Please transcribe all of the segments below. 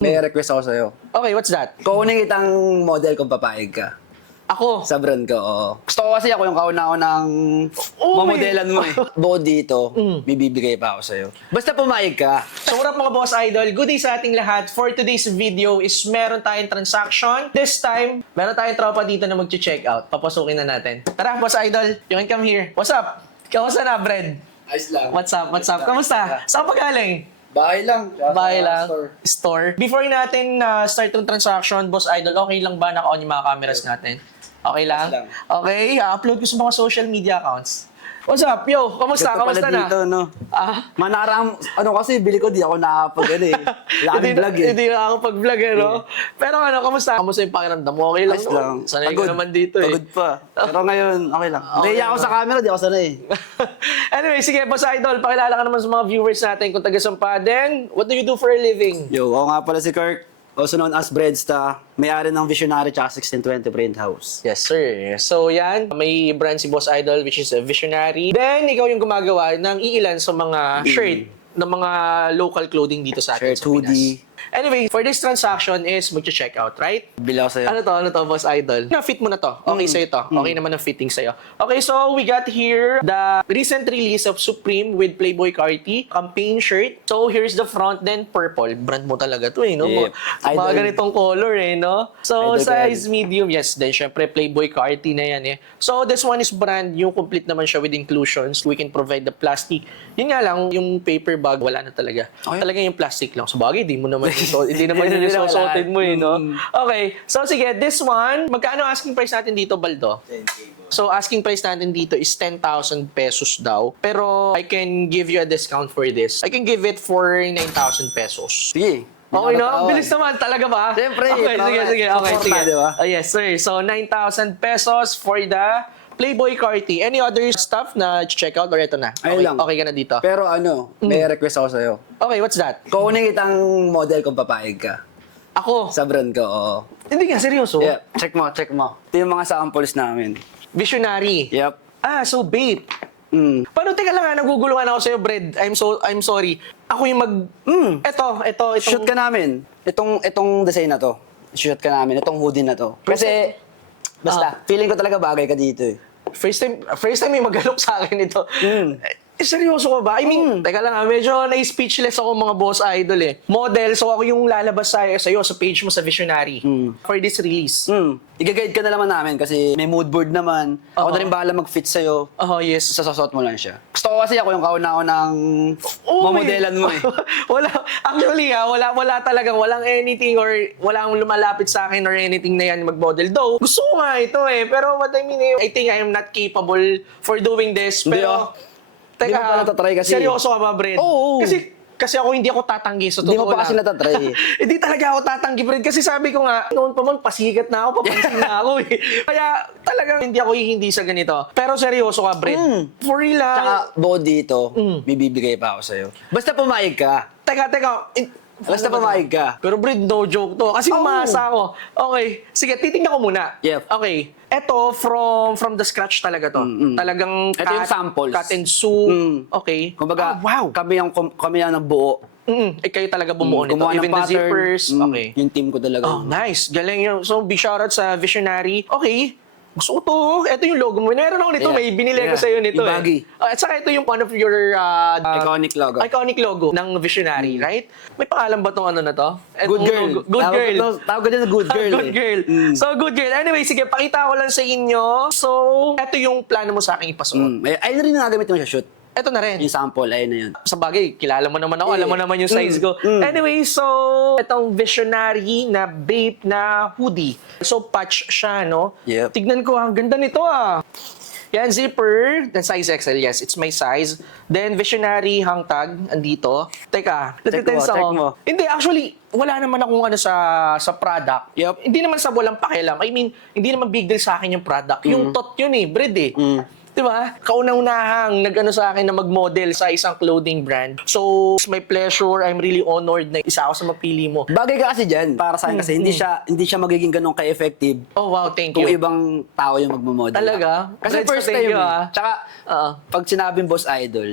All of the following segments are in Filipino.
May request ako sa'yo. Okay, what's that? Kukunin kitang model kung papayag ka. Ako. Sa brand ko, oo. Gusto ko kasi ako yung kauna-unang mamodelan mo eh. Bukod dito, may bibigay pa ako sa'yo. Basta pumayag ka. So what up mga boss idol? Good day sa ating lahat. For today's video is meron tayong transaction. This time, meron tayong tropa dito na mag-check out. Papasukin na natin. Tara, boss idol. You can come here. What's up? Kamusta na, Brad? Ayos lang. What's up? What's up? Kamusta? Saan pa galing? Bahay lang. Bahay lang. Store. Before natin start yung transaction, boss idol, okay lang ba naka-on yung mga cameras natin? Okay lang? Yes lang. Okay, upload ko sa mga social media accounts. What's up? Yo, kamusta? Ganda pala Kamusta na? dito, no? Ah? Manarang, kasi bili ko di ako nakapag laking vlog eh. Hindi na ako pag-vlog eh, no? Pero ano, kamusta? Kamusta yung pakiramdam mo? Okay lang, Ayos no? lang. Sanay ka naman dito eh. Pagod pa. Pero ngayon, okay lang. Okay Nahiya ako lang. sa camera, di ako sanay. Anyway, sige, boss idol, pakilala ka naman sa mga viewers natin kung taga-Sampaden. What do you do for a living? Yo, ako nga pala si Kirk. Also known as Breadsta. May-ari ng Visionary tsaka 1620 Print House. Yes, sir. So, yan. May brand si Boss Idol, which is a Visionary. Then, ikaw yung gumagawa ng iilan sa mga shirt ng mga local clothing dito sa atin Shirt, sa Pinas. hoodie. Anyway, for this transaction is mag-check out, right? Bili ako sa'yo. Ano to, Boss Idol? Na-fit mo na to. Okay sa'yo to. Okay naman ang fitting sa'yo. Okay, so we got here the recent release of Supreme with Playboy Carti campaign shirt. So here's the front, then purple. Brand mo talaga to eh, no? Yep. Mga Idol. ganitong color eh, no? So Idol ko size medium, yes. Then syempre Playboy Carti na yan eh. So this one is brand new, complete naman siya with inclusions. We can provide the plastic. Yun nga lang, yung paper bag, wala na talaga. Okay. Talaga yung plastic lang. So bagay, hindi naman yun yung susuotin mo eh, no? Okay, so sige, this one, magkano asking price natin dito, Baldo? 10K. So asking price natin dito is 10,000 pesos daw. Pero I can give you a discount for this. I can give it for 9,000 pesos. Sige. Okay, no? Ang bilis naman. Talaga ba? Siyempre. Okay, sige. Okay, Support sige. na, di ba? Yes, sir. So, 9,000 pesos for the Playboy Carti. Any other stuff na check out or ito na? Ayun Okay, lang. okay ka na dito? Pero may request ako sa'yo. Okay, what's that? Kukunin kitang model kung papayag ka. Ako? Sa brand ko, oo. Hindi nga, seryoso? Yeah, check mo. Ito yung mga samples namin. Visionary. Yep. Ah, so babe. Paano, teka lang naguguluhan ako sa'yo, Brad. I'm sorry. Ako yung itong... Shoot ka namin. Itong design na to. Shoot ka namin. Itong hoodie na to. Kasi, basta, feeling ko talaga bagay ka dito eh. First time may magalok sa akin ito. Seryoso ka ba? I mean, teka lang medyo na-speechless ako mga boss idol eh. Model, so ako yung lalabas sa'yo sa page mo sa Visionary for this release. I-guide ka na naman namin kasi may mood board naman. Ako na rin bahala mag-fit sa'yo. Oh, yes. Sasasot mo lang siya. Gusto ko kasi ako yung kauna-unang mamodelan mo eh. Actually wala talagang walang anything or walang lumalapit sa akin or anything na yan mag-model. Though, gusto ko nga ito eh. Pero what I mean eh, I think I am not capable for doing this. Hindi, Pero, Hindi mo pa natatry kasi. Seryoso ka ba, Brad? Oo. Kasi ako hindi ako tatanggi sa totoo Hindi mo pa kasi lang. natatry. Hindi talaga ako tatanggi, Brad. Kasi sabi ko nga, noon pa man, pasikat na ako, papansin na ako eh. Kaya talagang hindi ako hindi sa ganito. Pero seryoso ka, Brad. For real ah. Tsaka, bukod dito, may bibigay pa ako sa'yo. Basta pumayag ka. Teka. Basta pumayag ka. Pero Brad, no joke to. Kasi umasa ako. Okay. Sige, titingnan ko muna. Yep. Okay. Ito, from the scratch talaga to. Talagang Ito yung samples. cut and sew. Okay. Kumbaga, wow. kami yung nagbuo. Kayo talaga bumuo nito. Gumawa ng Even the pattern. zippers. Okay. Yung team ko talaga. Oh, nice. Galing yun. So, big shoutout sa Visionary. Okay. Gusto ko to. Ito yung logo mo. Meron ako nito. Yeah. May binili ko Yeah. sa'yo nito Yung baggy. At saka ito yung one of your Iconic logo. iconic logo ng Visionary, right? May pangalan ba tong ano na to? Good girl. Good girl. Tawag ko din na good girl. Good girl. So, good girl. Anyway, sige, pakita ko lang sa inyo. So, ito yung plano mo sa akin ipasuot. Ayun na rin yung nagamit mo sa shoot. Ito na rin. Yung sample, ayun na yun. Sa bagay, kilala mo naman ako, alam mo naman yung size ko. Anyway, so, itong Visionary na babe na hoodie. So, patch siya, no? Yep. Tignan ko, ang ganda nito ah. Yan, zipper, then size XL, yes, it's my size. Then, Visionary hang tag, andito. Teka, natitense check ako. mo. Hindi, actually, wala naman akong ano sa product. Yep. Hindi naman sa walang pakialam. I mean, hindi naman big deal sa akin yung product. Yung tot yun eh, bread eh. Diba? Kaunang-unahang nag-ano sa akin na mag-model sa isang clothing brand. So, it's my pleasure. I'm really honored na isa ako sa mapili mo. Bagay ka kasi dyan. Para sa akin kasi hindi siya magiging ganun ka-effective Oh, wow. Thank kung you. ibang tao yung magmamodel. Talaga? Kasi Congrats, first thank time you, eh. Tsaka, Oo. pag sinabing boss idol,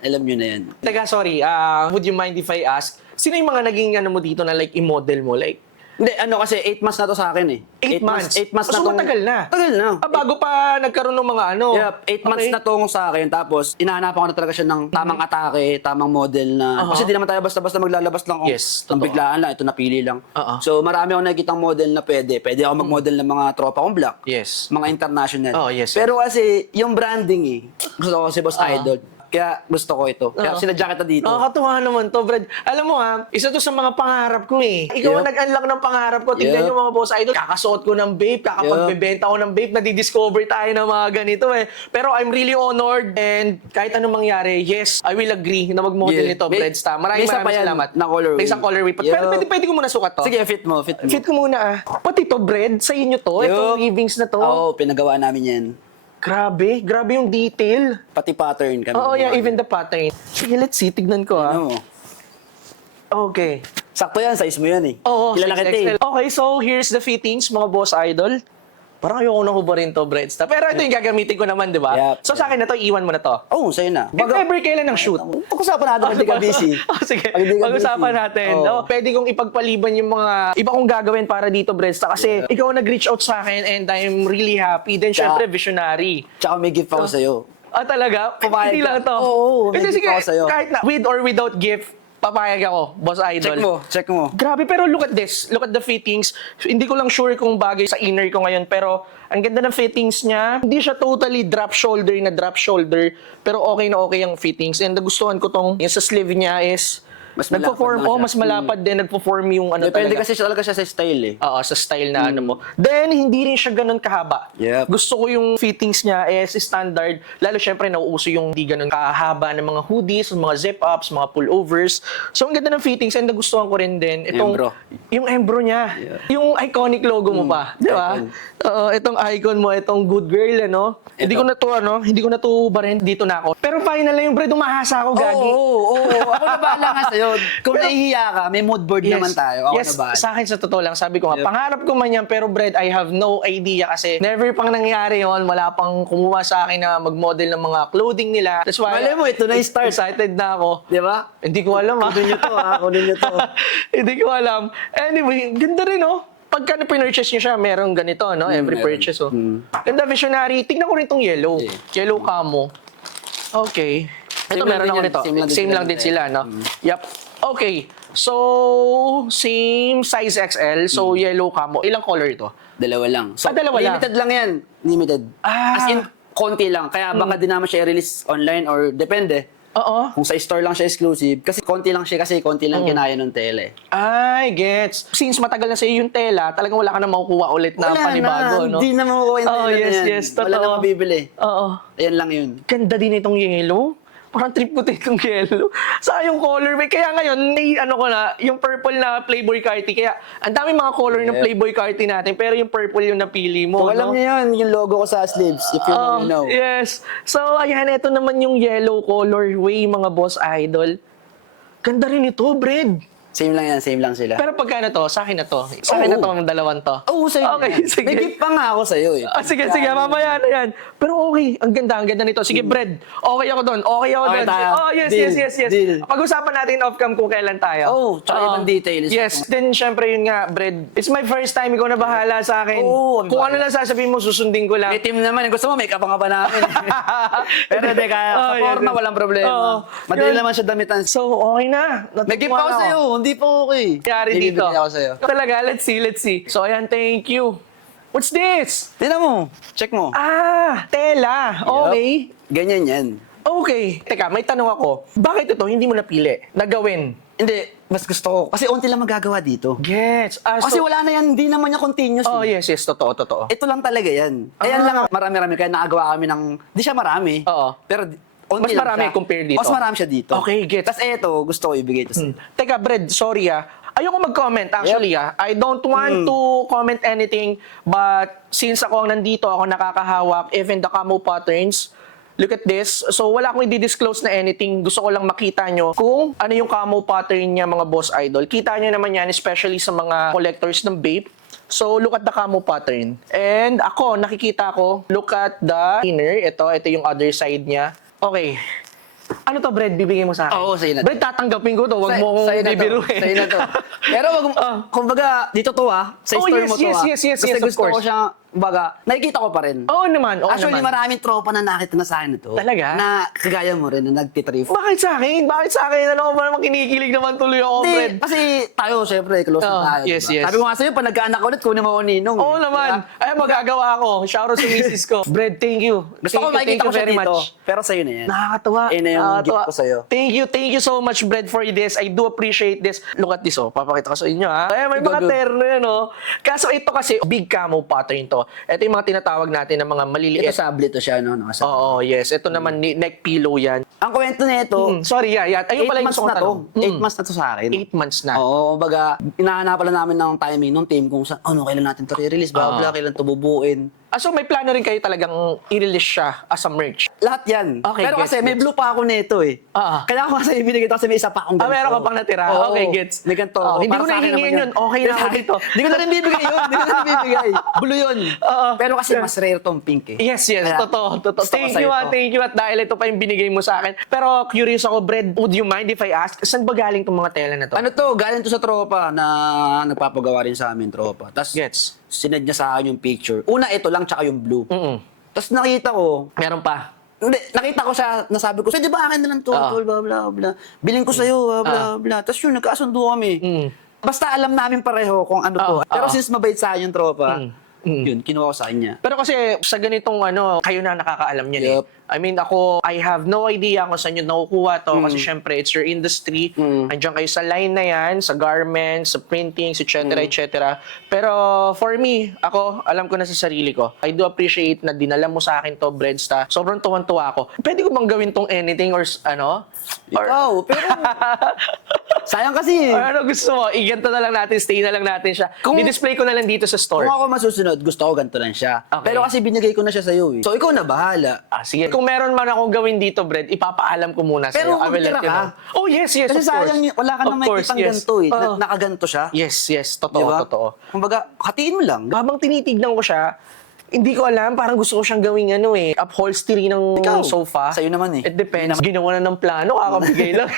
alam nyo na yan. Teka, sorry. Would you mind if I ask, Sino yung mga naging ano mo dito na like i-model mo? Like, Hindi, ano kasi 8 months na to sa akin eh. 8 months? 8 months na So, tong... matagal na? Tagal na. bago pa nagkaroon ng mga ano? Yep, 8 months na tong sa akin. Tapos, inahanapan ko na talaga siya ng tamang atake, tamang model na... Kasi di naman tayo basta-basta maglalabas lang. Yes, ng totoo. biglaan lang, ito napili lang. Uh-huh. So, marami akong nakikitang model na pwede. Pwede ako mag-model ng mga tropa kong black. Yes. Mga international. Oh, yes. Pero kasi, yung branding eh. Gusto ko si Boss Idol. Kaya gusto ko ito. Kaya sinadya kita dito. Nakakatuwa naman to, Brad. Alam mo ha, isa to sa mga pangarap ko eh. Ikaw ang Yep. nag-unlock ng pangarap ko. Tignan Yep. yung mga boss idol. Kakasuot ko ng vape, kakapagbebenta ko ng vape, nadidiscover tayo ng mga ganito eh. Pero I'm really honored and kahit anong mangyari, yes, I will agree na mag-model Yeah. nito, May- Brad Sta. may isa pa Maraming yan salamat. na colorway. May isang colorway. Yep. Pero pwede ko muna sukat to. Sige, fit mo. Fit ko muna ah. Pati to, Brad, sa inyo to. Itong Yup. weavings na to. Oo, pinagawa namin yan. Grabe yung detail. Pati pattern kami. Oo, yeah, even the pattern. Sige, let's see. Tignan ko ah. Ano? Okay. Sakto yan, size mo yan eh. Oo, Kilala kita eh. 6XL. Okay, so here's the fittings, mga boss idol. Parang ayoko na hubarin to, Breadsta. Pero ito yung gagamitin ko naman, di ba? Yep. So sa akin na to, iwan mo na to. Oo, sa'yo na. If ever kailan ng shoot? Pag-usapan natin pag di ka busy. Oh, sige, Pag di ka pag-usapan busy. natin. Oo. Oh, pwede kong ipagpaliban yung mga iba kong gagawin para dito, Breadsta. Kasi ikaw ang nag-reach out sa akin and I'm really happy. Then syempre, visionary. Tsaka may gift ako sa'yo. Ah, talaga? Pumayag Hindi ka. lang to. Oo, may Hindi, gift sige, ako sa'yo. kahit na, with or without gift, papayag ako, boss idol. Check mo. Grabe, pero look at this. Look at the fittings. Hindi ko lang sure kung bagay sa inner ko ngayon, pero ang ganda ng fittings niya. Hindi siya totally drop shoulder, pero okay na okay ang fittings. And nagustuhan ko tong, yung sa sleeve niya is, Mas malapad nagpo-form, lang siya. mas malapad din, nagpo-form yung ano Depende talaga. kasi talaga siya sa style eh. Oo, sa style na ano mo. Then, hindi rin siya ganun kahaba. Yep. Gusto ko yung fittings niya is standard. Lalo syempre, nauuso yung hindi ganun kahaba ng mga hoodies, mga zip-ups, mga pullovers. So, ang ganda ng fittings and nagustuhan ko rin din. Itong, Embro. yung embro niya. Yung iconic logo mo pa. Di ba? icon. Oo, itong icon mo, itong good girl, ano? Hindi ko na to barin dito na ako. Pero final na yung bread, umahasa ako, Gagi. Oo. Ako na bahala nga sa'yo. Kung nahihiya ka, may mood board naman tayo. Ako yes, na bahala. sa akin sa totoo lang, sabi ko nga, Yep. pangarap ko man yan, pero Brad, I have no idea kasi never pang nangyari yon. Wala pang kumuha sa akin na mag-model ng mga clothing nila. That's why, Malay mo, ito na yung start. Excited na ako. Di ba? Hindi ko alam Kunin nyo to kunin nyo to. Hindi ko alam. Anyway, ganda rin oh. Pagka na-purchase nyo siya, meron ganito, no? Every meron. purchase, oh. Ganda, visionary. Tignan ko rin itong yellow. Yeah. Yellow camo. Okay. Ito, Same meron lang ako din nito. yan. Same lang din sila, no? Yup. Okay. So, same size XL. So, yellow camo. Ilang color ito? Dalawa lang. So, Dalawa lang. limited lang yan. Limited. As in, konti lang. Kaya baka din naman siya i-release online or depende. Oo. Kung sa store lang siya exclusive. Kasi konti lang kinaya ng tele. Ay, gets. Since matagal na sa'yo yung tela, talagang wala ka na makukuha ulit na panibago, no? Hindi na makukuha yung Oh, tela yes, na yan. yes, Wala totoo. na mabibili. Oo. Ayan lang yun. Ganda din itong yellow. Parang trip ko din itong yellow. Saka yung colorway. Kaya ngayon, ano ko na, yung purple na Playboy Carti. Kaya, ang dami mga color ng Playboy Carti natin, pero yung purple yung napili mo, Kung alam no? niyo yun, yung logo ko sa sleeves. If you know, you know. Yes. So, ayan, ito naman yung yellow colorway, mga boss idol. Ganda rin ito, Brad. Same lang yan, same lang sila. Pero pagka na to, sa akin na to. Sa akin na to, ang dalawang to. Oo, sa'yo. Okay, yan. sige. May gift pa nga ako sa'yo eh. Sige, mamaya na yan. Pero okay, ang ganda nito. Sige, Brad, okay ako doon. Okay ako Okay doon. tayo. Oh, yes. Deal. Pag-usapan natin off-cam kung kailan tayo. Oh, tsaka Oo. ibang details. Yes, then syempre yun nga, Brad. It's my first time, ikaw na bahala sa akin. Oo, Kung ano lang sasabihin mo, susundin ko lang. May team naman. Gusto mo, make up nga ba namin? Pero di kaya. Sa yes, forma, yes. walang problema. Oo. Madali Yun. naman siya damitan. So, okay na. May gift pa ako sa'yo. Hindi pa okay. Nangyari May dito. bibigyan ako sa'yo. Talaga, let's see. So, ayan, thank you. What's this? Tingnan mo. Check mo. Ah, tela. Okay. Ganyan yan. Okay. Teka, may tanong ako. Bakit ito hindi mo napili na gawin? Hindi, mas gusto ko. Kasi unti lang magagawa dito. Gets. Kasi wala na yan, hindi naman niya continuous. Oh, eh. yes. Totoo. Ito lang talaga yan. Ayan lang, marami-rami. Kaya nakagawa kami ng, di siya marami. Oo. Pero unti Mas lang marami siya. compare dito. Mas marami siya dito. Okay, gets. Tapos eto, gusto ko ibigay ito sa'yo. Teka, Brad, sorry Ayoko mag-comment actually I don't want to comment anything but since ako ang nandito, ako nakakahawak even the camo patterns. Look at this. So, wala akong i-disclose na anything. Gusto ko lang makita nyo kung ano yung camo pattern niya, mga boss idol. Kita nyo naman yan, especially sa mga collectors ng vape. So, look at the camo pattern. And ako, nakikita ko, look at the inner. Ito yung other side niya. Okay. Ano to, Brad? Bibigay mo sa akin? Oo, sa'yo na to. Brad, tatanggapin ko to. Huwag mo akong Sa'yo na to. bibiruin. Sa'yo na to. Pero wag mo, kumbaga, dito to sa Oh, store yes, mo to yes, Kasi of gusto ko course. siya, kumbaga, nakikita ko pa rin. Oo naman, oo Actually, naman. maraming tropa na nakita na sa akin ito. Talaga? Na kagaya mo rin, na nagtitrip. Bakit sa akin? Bakit sa akin? Ano ba naman kinikilig naman tuloy ako, Hindi, Brad? kasi tayo, syempre, close na Oo, tayo. yes, diba? yes. Sabi ko nga sa'yo, pag nagkaanak ulit, kunin mo ako ninong. Oo naman. Diba? Ay, magagawa ako. Shoutout sa misis ko. Brad, thank you. Gusto ko makikita ko siya dito, pero sa'yo na yan. Nakakatawa. Yun na yung Nakakatawa. gift ko sa'yo. Thank you so much, Brad, for this. I do appreciate this. Look at this, oh. Papakita ko sa inyo, ha. Ay, may Go, mga go. terno yan, oh. Kaso ito kasi, big camo pattern to. Ito yung mga tinatawag natin ng mga maliliit. Ito sabli to siya, no? Nakasabli. Oo, yes. Ito naman, neck pillow yan. Ang kwento nito, Sorry, yeah. Ayun 8 pala yung months gusto kong na to. tanong. 8 months na to sa akin. 8 months na. Oo, kumbaga, hinahanapan lang namin ng timing nung team kung kailan natin to re-release, blah, blah, kailan to bubuin. So may plano rin kayo talagang i-release siya as a merch? Lahat yan. Okay, Pero gets, kasi may gets. blue pa ako nito eh. Kaya ako kasi ibinigay ito kasi may isa pa akong ganito. meron ka pang natira? Oo, Okay, gets. May ganito. Hindi Para ko na sa akin hihingin naman yun. Okay na ako dito. Hindi ko na rin bibigay yun. Hindi ko na rin bibigay. Blue yun. Oo. Pero kasi mas rare tong pink eh. Yes. Kaya, Totoo. gusto ko Thank sa'yo you, to. thank you. At dahil ito pa yung binigay mo sa akin. Pero curious ako, Brad, would you mind if I ask, saan ba galing itong mga tela na to? Ano to, galing to sa tropa na nagpapagawa rin sa amin tropa. Tapos Gets. sinad niya sa akin yung picture. Una ito lang tsaka yung blue. Tapos nakita ko, Meron pa. hindi, nakita ko siya, nasabi ko, di ba akin na lang to, tol, blah, blah, blah. Bilhin ko sa'yo, blah, blah, blah. Tapos yun, nagkasundo kami. Basta alam namin pareho kung ano to. Pero since mabait sa akin yung tropa, yun, kinuha ko sa kanya. Pero kasi sa ganitong kayo na nakakaalam niyan Yup. eh. I mean, ako, I have no idea kung saan yun nakukuha to kasi syempre, it's your industry. Andiyan kayo sa line na yan, sa garments, sa printings, etc., etc. Pero for me, ako, alam ko na sa sarili ko. I do appreciate na dinala mo sa akin to, Breadsta. Sobrang tuwan-tuwa ako. Pwede ko bang gawin tong anything or ano? Or, Ikaw, pero sayang kasi. or ano gusto mo? Iganto na lang natin, stay na lang natin siya. Di-display ko na lang dito sa store. Kung ako masusunod, gusto ko ganito lang siya. Okay. Pero kasi binigay ko na siya sa'yo eh. So ikaw na bahala. Sige. Kung meron man akong gawin dito, Brad, ipapaalam ko muna sa'yo. Pero I will let magtira you ka. know. Oh, yes, Kasi of course. sayang, wala ka Of nang may course, kitang yes. ganito eh. Oo. Nakaganto siya. Yes, totoo, Diba? totoo. Kumbaga, hatiin mo lang. Habang tinitignan ko siya, hindi ko alam, parang gusto ko siyang gawing upholstery ng Ikaw, sofa. sa'yo naman eh. It depends. Ginawa na ng plano, kakabigay lang.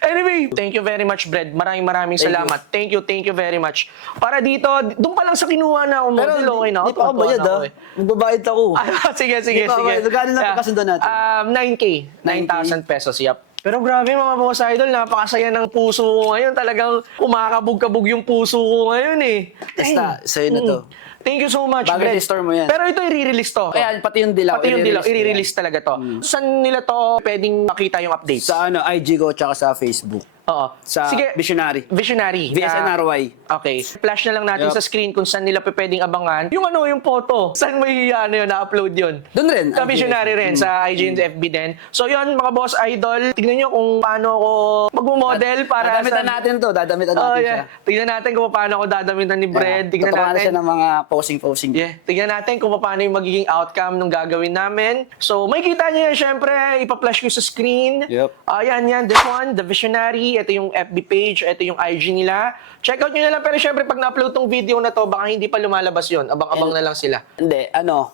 Anyway, thank you very much, Brad. Maraming Thank salamat. Thank you very much. Para dito, doon pa lang sa kinuha na ako Pero model, okay na ako. di pa ako Tuwa-tuwa bayad na ako ah. Magbabayad ako. Sige. Di pa ako bayad. Magkano na pagkasundan natin? 9K. 9,000 pesos, yap. Pero grabe mga boss idol, napakasaya ng puso ko ngayon. Talagang kumakabog-kabog yung puso ko ngayon eh. Basta, sa'yo na to. Thank you so much, Bagay Brad. sa store mo yan. Pero ito i-release to. Ayan, pati yung dilaw. Pati yung dilaw, i-release talaga to. Saan nila to pwedeng makita yung updates? Sa IG ko, tsaka sa Facebook. Oo. Sa Sige, Visionary. Visionary. VSNRY. Okay. Flash na lang natin Yup. sa screen kung saan nila pwedeng abangan. Yung yung photo. Saan mo na-upload yun? Doon rin. Sa Visionary rin, sa IG and FB din. So yun, mga boss idol, tignan nyo kung paano ako magmo-model para Dadamitan natin to. Dadamitan Oh, natin yeah. siya. Tignan natin kung paano ako dadamitan ni Brad. Tignan Tutukan na natin. siya ng mga posing-posing. Yeah, tignan natin kung paano yung magiging outcome ng gagawin namin. So, may kita niyo yan, syempre, ipa-flash ko sa screen. Yup. Yan, this one, The Visionary. Ito yung FB page, ito yung IG nila. Check out nyo na lang, pero syempre, pag na-upload tong video na to, baka hindi pa lumalabas yun. Abang-abang na lang sila. Hindi,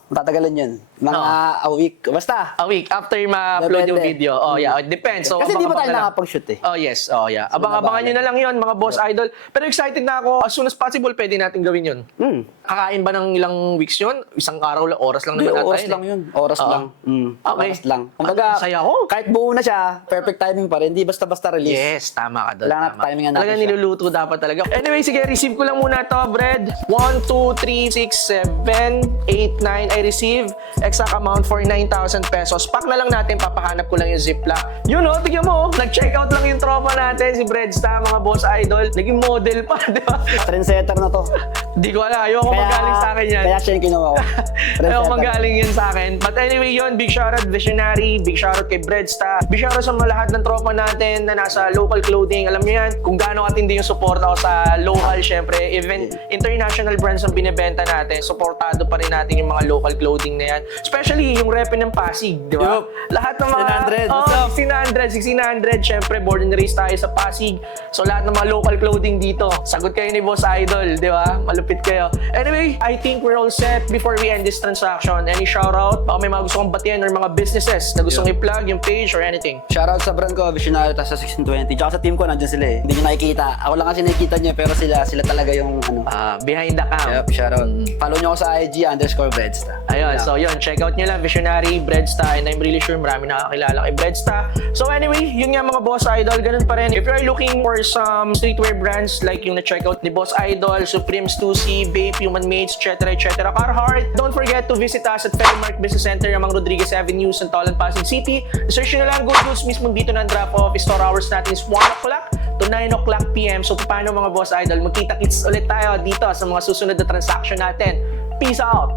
matatagalan yun. Mga a week. Basta. A week after ma-upload yung Depende. video. Oh, yeah, it depends. So, Kasi di ba abang-abang tayo na lang. nakapag-shoot eh. Oh, yes. Oh, yeah. Abang-abangan nyo na lang yun, mga boss idol. Pero excited na ako. As soon as possible, pwede natin gawin yun. Kakain ba ng ilang weeks yun? Isang araw lang, oras lang Hindi, naman natin. oras lang yun. Oras Oo. lang. Okay. Oras lang. Kumbaga, Ang saya ko. kahit buo na siya, perfect timing pa rin. Hindi basta-basta release. Yes, tama ka doon. Kailangan tama. timingan natin Talaga siya. niluluto dapat talaga. Anyway, sige, receive ko lang muna to, Brad. 1, 2, 3, 6, 7, 8, 9. I receive exact amount for 9,000 pesos. Pack na lang natin, papahanap ko lang yung ziplock. Yun o, tignan mo, nag-check out lang yung tropa natin, si Breadsta, mga boss idol. Naging model pa, di ba? Trendsetter na to. Di ko alam, ayoko magaling sa akin yan. Kaya siya yung kinuha ko. Ayaw Trendsetter. magaling yun sa akin. But anyway yun, big shoutout Visionary, big shoutout kay Breadsta, big shoutout sa mga lahat ng tropa natin na nasa local clothing. Alam niyo yan, kung gaano katindi yung support ako sa sa local, syempre, even international brands ang binibenta natin, supportado pa rin natin yung mga local clothing na yan. Especially yung rep ng Pasig, di ba? Yup. Lahat ng mga 1600, what's up? 1600, syempre, born and raised tayo sa Pasig. So, lahat ng mga local clothing dito, sagot kayo ni Boss Idol, di ba? Malupit kayo. Anyway, I think we're all set before we end this transaction. Any shoutout? Baka may mga gusto kong batiyan or mga businesses na gustong i-plug yung page or anything. Shoutout sa brand ko, Visionario, tas sa 1620. Tsaka sa team ko, nandyan sila eh. Hindi nyo nakikita. Ako lang kasi nakikita nyo, pero sila talaga yung ano. Behind the cam. Yep, shoutout. Follow nyo ako sa IG, _Breadsta. Ayun, so yun, check out nyo lang, Visionary, Breadsta, and I'm really sure marami nakakilala kay Breadsta. So anyway, yun nga mga Boss Idol, ganun pa rin. If you're looking for some streetwear brands like yung na-check out ni Boss Idol, Supreme, Stussy, Bape, Human Mates, etc., Carhartt, don't forget to visit us at Fairmark Business Center, Amang Rodriguez Avenue, Santolan, Pasig City. Search nyo na lang, Good Goods mismo dito na drop-off. Store hours natin is 1 o'clock to 9 o'clock PM. So paano mga Boss Idol, magkita-kits ulit tayo dito sa mga susunod na transaction natin. Peace out!